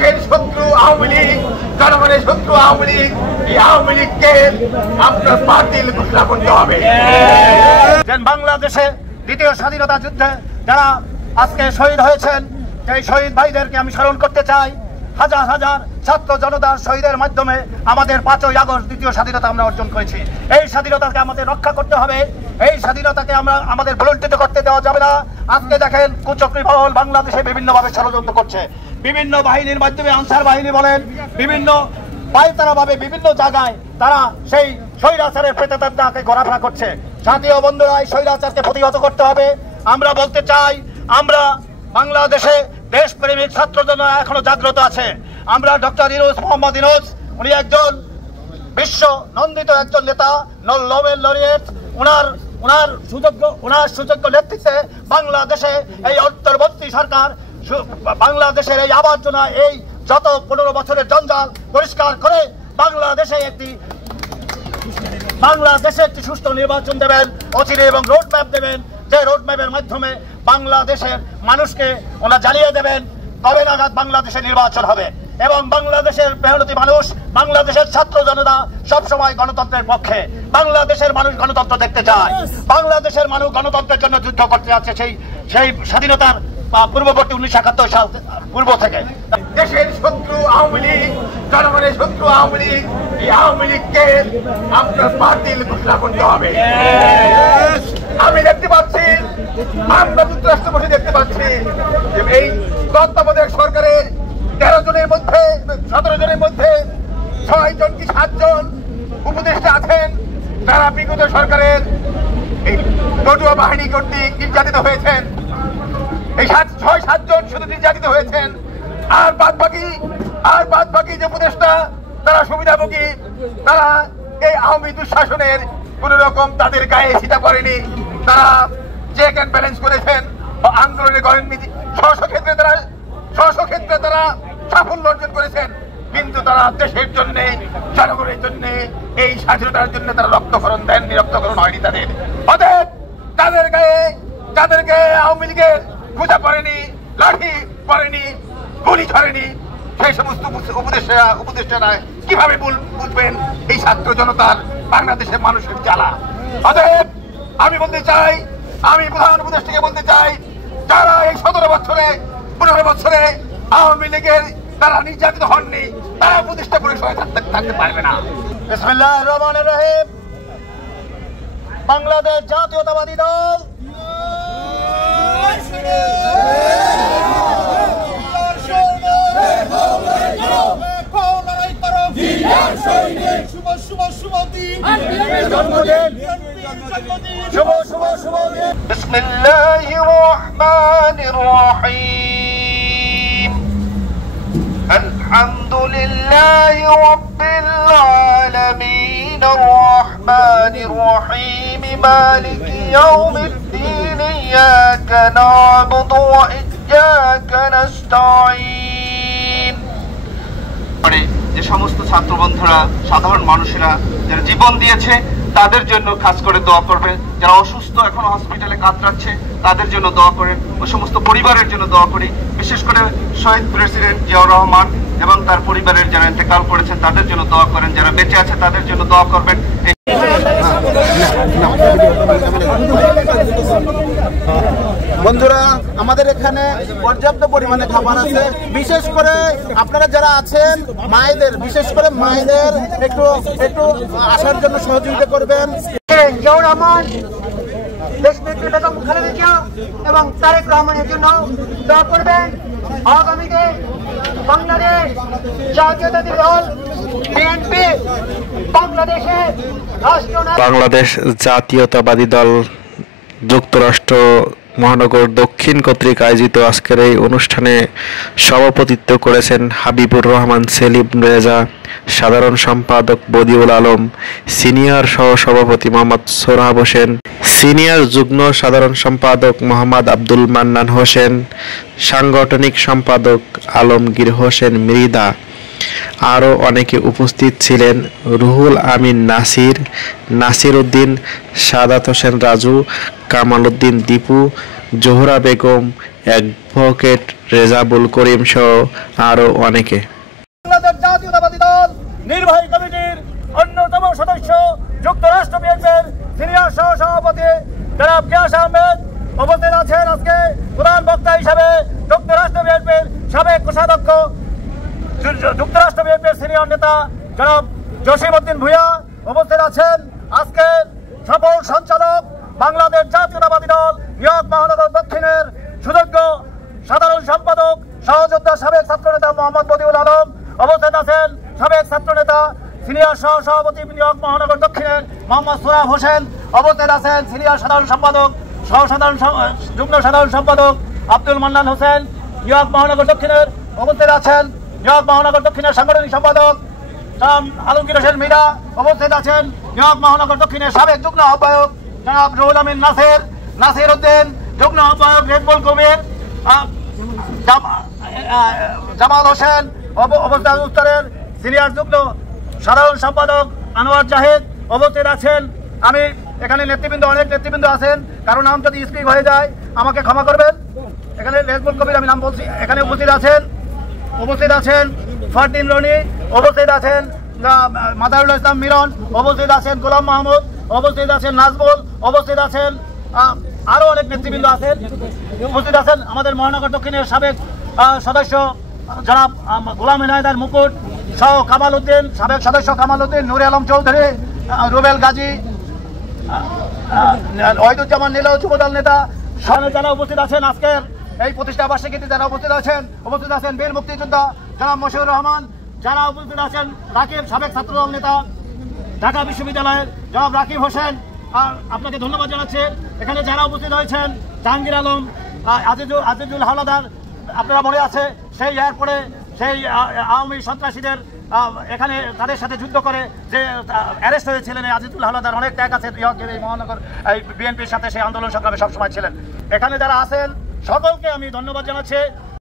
দেশের শত্রু আওয়ামী লীগ, জনগণের শত্রু আওয়ামী লীগ, এই আওয়ামী লীগকে আপনার বাতিল ঘোষণা করতে হবে। বাংলাদেশে দ্বিতীয় স্বাধীনতা যুদ্ধে যারা আজকে শহীদ হয়েছেন, সেই শহীদ ভাইদেরকে আমি স্মরণ করতে চাই। হাজার হাজার ছাত্র জনতার শহীদের মাধ্যমে আমাদের 5ই আগস্ট দ্বিতীয় স্বাধীনতা আমরা অর্জন করেছি। এই স্বাধীনতাকে আমাদের রক্ষা করতে হবে। এই স্বাধীনতাকে আমরা আমাদের ভুলুণ্ঠিত করতে দেওয়া যাবে না। আজকে দেখেন কুচক্রী মহল বাংলাদেশে বিভিন্নভাবে ষড়যন্ত্র করছে। বিভিন্ন বাহিনীর মাধ্যমে, আনসার বাহিনী বলেন, বিভিন্ন পায়তারাভাবে বিভিন্ন জায়গায় তারা সেই স্বৈরাচারের প্রেতাত্মাকে ঘোরাফেরা করছে। জাতীয় বন্ধুরা, এই স্বৈরাচারকে প্রতিহত করতে হবে। আমরা বলতে চাই, আমরা বাংলাদেশে দেশপ্রেমিক ছাত্র জনতা এখনো জাগ্রত আছে। আমরা ডক্টর ইউনূস, মোহাম্মদ ইউনূস, উনি একজন বিশ্ব নন্দিত একজন নেতা, নোবেল লরিয়েট। ওনার সুযোগ্য নেতৃত্বে বাংলাদেশে এই অন্তর্বর্তী সরকার বাংলাদেশের এই আবর্জনা, এই যত 15 বছরের জঞ্জাল পরিষ্কার করে বাংলাদেশে একটি সুষ্ঠু নির্বাচন দেবেন অচিরে, এবং রোডম্যাপ দেবেন, যে রোডম্যাপের মাধ্যমে বাংলাদেশের মানুষকে ওনা জানিয়ে দেবেন কবে নাগাদ বাংলাদেশে নির্বাচন হবে। এবং বাংলাদেশের মেহনতি মানুষ, বাংলাদেশের ছাত্র জনতা সবসময় গণতন্ত্রের পক্ষে। বাংলাদেশের মানুষ গণতন্ত্র দেখতে চায়। বাংলাদেশের মানুষ গণতন্ত্রের জন্য যুদ্ধ করতে যাচ্ছে সেই স্বাধীনতার পূর্ববর্তী 1971 সাল পূর্ব থেকে। দেশের শত্রু আওয়ামী লীগ, জনগণের শত্রু আওয়ামী লীগ, এই আওয়ামী লীগকে আপনার বাতিল ঘোষণা করতে হবে। আমি দেখতে পাচ্ছি, আমরা যুক্তরাষ্ট্র বসে দেখতে পাচ্ছি যে এই তত্ত্বাবধায়ক সরকারের 13 জনের মধ্যে 17 জনের মধ্যে 6 জন কি 7 জন উপদেষ্টা আছেন যারা বিগত সরকারের এই পটুয়া বাহিনী কর্তৃক নির্যাতিত হয়েছেন। এই 6-7 জন শুধু নির্যাতিত হয়েছেন। আর বাদ বাকি যে উপদেষ্টা তারা সুবিধাভোগী, তারা এই আওয়ামী দুঃশাসনের কোন রকম তাদের গায়ে ছিটা পড়েনি। তারা চেক অ্যান্ড ব্যালেন্স করেছেন, আন্দোলনে করেননি। স্ব ক্ষেত্রে তারা সাফল্য অর্জন করেছেন, কিন্তু তারা দেশের জন্য, জনগণের জন্য, এই স্বাধীনতার জন্য তারা রক্তক্ষরণ দেননি, রক্তক্ষরণ হয়নি তাদের। অতএব যাদেরকে আওয়ামী লীগের পূজা করেনি, লাঠি করেনি, গুলি ধরেনি, সেই সমস্ত উপদেষ্টারা কিভাবে বুঝবেন এই ছাত্র জনতার, বাংলাদেশের মানুষের জ্বালা? অতএব আমি বলতে চাই, আমি প্রধান উপদেষ্টাকে বলতে চাই, যারা এই 17 বছরে 15 বছরে আওয়ামী লীগের তারা নির্যাতিত হননি, তারা উপদেষ্টা পরিষদে থাকতে পারবে না। বিসমিল্লাহির রহমানির রহিম। বাংলাদেশ জাতীয়তাবাদী দল বিসমিল্লাহির রহমানির রহিম। আলহামদুলিল্লাহি রাব্বিল আলামিন আর রহমানির রহিম মালিকি ইয়াউমিদ্দিন ইয়্যাকা না'বুদু ওয়া ইয়্যাকা নাস্তাঈন। যে সমস্ত ছাত্র বন্ধুরা, সাধারণ মানুষেরা যারা জীবন দিয়েছে তাদের জন্য খাস করে দোয়া করবেন। যারা অসুস্থ এখনো হসপিটালে কাতরাচ্ছে তাদের জন্য দোয়া করেন। ওই সমস্ত পরিবারের জন্য দোয়া করি। বিশেষ করে শহীদ প্রেসিডেন্ট জিয়াউর রহমান এবং তার পরিবারের যারা ইন্তেকাল করেছেন তাদের জন্য দোয়া করেন। যারা বেঁচে আছে তাদের জন্য দোয়া করবেন। বন্ধুরা, আমাদের এখানে পর্যাপ্ত পরিমাণে খাবার আছে। বিশেষ করে আপনারা যারা আছেন মায়েদের, বিশেষ করে মায়েদের একটু আসার জন্য সহযোগিতা করবেন। জিয়াউর রহমান, দেশনেত্রী বেগম খালেদা জিয়া এবং তারেক রহমানের জন্য দোয়া করবেন। আগামীতে বাংলাদেশ জাতীয়তাবাদী দল বিএনপি বাংলাদেশ জাতীয়তাবাদী দল যুক্তরাষ্ট্র মহানগর দক্ষিণ কর্তৃক আয়োজিত আজকের এই অনুষ্ঠানে সভাপতিত্ব করেছেন হাবিবুর রহমান সেলিম রেজা, সাধারণ সম্পাদক বদিউল আলম, সিনিয়র সহসভাপতি মোহাম্মদ সোহরাব হোসেন, সিনিয়র যুগ্ম সাধারণ সম্পাদক মোহাম্মদ আব্দুল মান্নান হোসেন, সাংগঠনিক সম্পাদক আলমগীর হোসেন মৃদা। আরও অনেকে উপস্থিত ছিলেন রুহুল আমিন নাসির, নাসির উদ্দিন, সাদাত হোসেন রাজু, কামাল উদ্দিন দীপু, জোহরা বেগম, অ্যাডভোকেট রেজাবুল করিম সহ আরও অনেকে। বাংলাদেশ জাতীয়তাবাদী দল নির্বাহী কমিটির অন্যতম সদস্য যুক্তরাষ্ট্র বিএনপির সিনিয়র সহসভাপতি জনাব গিয়াস আহমেদ উপস্থিত আছেন। আজকে প্রধান বক্তা হিসাবে যুক্তরাষ্ট্র বিএনপির সাবেক কোষাধ্যক্ষ যুক্তরাষ্ট্র বিএনপির সিনিয়র নেতা জনাব জসিমউদ্দিন ভূঁইয়া উপস্থিত আছেন। আজকে সফল সঞ্চালক বাংলাদেশ জাতীয়তাবাদী দল নিউ ইয়র্ক মহানগর দক্ষিণের সুযোগ্য সাধারণ সম্পাদক সহযোদ্ধা সাবেক ছাত্রনেতা মোহাম্মদ বদিউল আলম উপস্থিত আছেন। সাবেক ছাত্রনেতা সিনিয়র সহসভাপতি নিউ ইয়র্ক মহানগর দক্ষিণের মোহাম্মদ সোহরাব হোসেন উপস্থিত আছেন। সিনিয়র সাধারণ সম্পাদক যুগ্ম সাধারণ সম্পাদক আব্দুল মান্নান হোসেন নিউ ইয়র্ক মহানগর দক্ষিণের উপস্থিত আছেন। নিউ ইয়র্ক মহানগর দক্ষিণের সাংগঠনিক সম্পাদক আলমগীর হোসেন মীরা উপস্থিত আছেন। নিউ ইয়র্ক মহানগর দক্ষিণের সাবেক যুগ্ম আহ্বায়ক জনাব রুহুল আমিন নাসির উদ্দিন, যুগ্ম আহ্বায়ক রেজবুল কবির, জামাল হোসেন অবস্থা উত্তরের সিনিয়র যুগ্ম সাধারণ সম্পাদক আনোয়ার জাহিদ উপস্থিত আছেন। আমি এখানে অনেক নেতৃবৃন্দ আছেন, কারণ নাম যদি স্পিক হয়ে যায় আমাকে ক্ষমা করবেন। এখানে রেজবুল কবির আমি নাম বলছি, এখানে উপস্থিত আছেন ফারদিন রনি, উপস্থিত আছেন মাদারুল ইসলাম মিরন, উপস্থিত আছেন গোলাম মাহমুদ, উপস্থিত আছেন নাজবুল, উপস্থিত আছেন আরো অনেক নেতৃবৃন্দ আছেন। উপস্থিত আছেন আমাদের মহানগর দক্ষিণের সাবেক সদস্য জনাব গোলাম ইনায়েদার মুকুট সহ কামাল উদ্দিন, সাবেক সদস্য কামাল উদ্দিন, নুরে আলম চৌধুরী, রুবেল গাজী, ওয়াহিদুজ্জামান নীল, যুবদল নেতা যারা উপস্থিত আছেন। আজকের এই প্রতিষ্ঠা বার্ষিকীতে যারা উপস্থিত আছেন বীর মুক্তিযোদ্ধা জনাব মশিউর রহমান, যারা উপস্থিত আছেন রাকিব, সাবেক ছাত্রদল নেতা ঢাকা বিশ্ববিদ্যালয়ের জনাব রাকিব হোসেন, আর আপনাকে ধন্যবাদ জানাচ্ছি। এখানে যারা উপস্থিত হয়েছেন জাহাঙ্গীর আলম, আজিজুল হাওলাদার, আপনারা মনে আছে সেই এয়ারপোর্টে সেই আওয়ামী সন্ত্রাসীদের এখানে তাদের সাথে যুদ্ধ করে যে অ্যারেস্ট হয়েছিলেন আজিজুল হাওলাদার, অনেক ত্যাগ আছে এই মহানগর বিএনপির সাথে সেই আন্দোলন সংগ্রামে সবসময় ছিলেন। এখানে যারা আছেন সকলকে আমি ধন্যবাদ জানাচ্ছি।